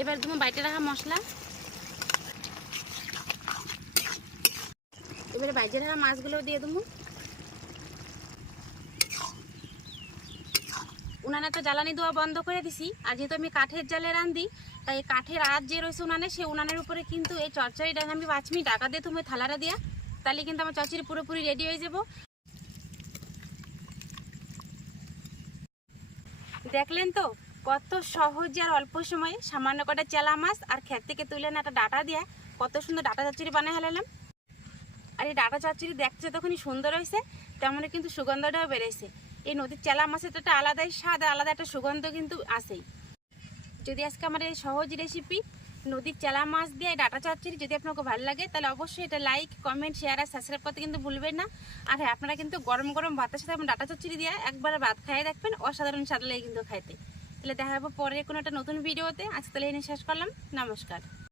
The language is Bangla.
এবার তুমি বাইটে রাখা মশলা। এবারে বাইজে রাখা মাছগুলো দিয়ে দেবো। উনানে তো জ্বালানি দেওয়া বন্ধ করে দিছি, আর যেহেতু আমি কাঠের জালে রান্ধি তাই কাঠের আজ যে রয়েছে উনানে সেই উনানের উপরে কিন্তু এই চচ্চড়িটা আমি পাঁচ মিনিট টাকা দিয়ে তুমি থালাটা দিয়া, তাহলে কিন্তু আমার চচ্চড়ি পুরোপুরি রেডি হয়ে যাব। দেখলেন তো? কত সহজে আর অল্প সময়ে সামান্য কটা চেলা মাছ আর ক্ষেত থেকে তুলে না একটা ডাটা দিয়া কত সুন্দর ডাটা চচ্চড়ি বানিয়ে হেলালাম আর এই ডাটা চচ্চড়ি দেখতে যতক্ষণই সুন্দর হয়েছে, তেমনই কিন্তু সুগন্ধটাও বেড়েছে। এই নদীর চেলা মাছের তো একটা আলাদাই স্বাদ, আলাদা একটা সুগন্ধ কিন্তু আসেই যদি আজকে আমার এই সহজ রেসিপি নদীর চেলা মাছ দিয়ে ডাটা চচ্চড়ি যদি আপনাকে ভালো লাগে, তাহলে অবশ্যই এটা লাইক কমেন্ট শেয়ার আর সাবস্ক্রাইব করতে কিন্তু ভুলবেন না। আর হ্যাঁ আপনারা কিন্তু গরম গরম ভাতের সাথে আপনার ডাটা চচ্চড়ি দিয়ে একবার ভাত খাইয়ে দেখবেন, অসাধারণ স্বাদ লাগে কিন্তু খাইতে। তাহলে দেখা যাব পরে কোনো একটা নতুন ভিডিওতে। আজকে তাহলে এনে শেষ করলাম। নমস্কার।